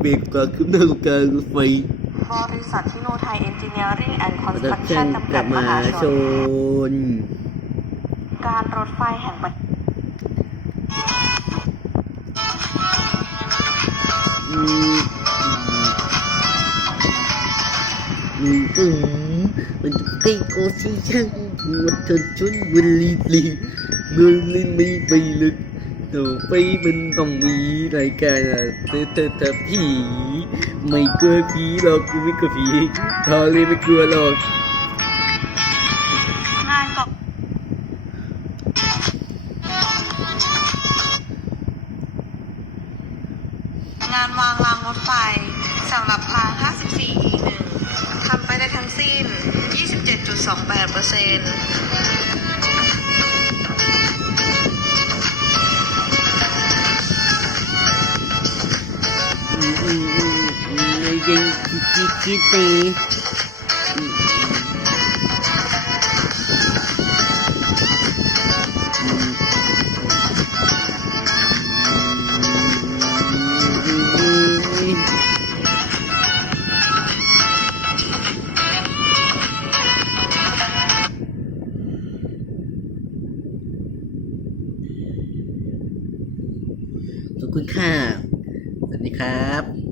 เบรกความคืบหน้าของการรถไฟบริษัทชิโนไทยเอนจิเนียริ่งแอนด์คอนสตรัก ชั่ ชั่ น นจำ ก กั ลั ด บ ม มา หาช ช น นการรถไฟแห่งประเทศตึงมันใกล้โกซีช่างวัดชนบุรีเมืองลินไม่ไปลึกต่อไปมันต้องมีรายการเธอผีไม่กลัวผีหรอกกูไม่กลัวผีทอเลยไม่กลัวหรอกงานกับงานวางรางรถไฟสำหรับราง 54E1 ทำไปได้ทั้งสิ้น 27.28% ยังคิดไปขอบคุณค่ะสวัสดีครับ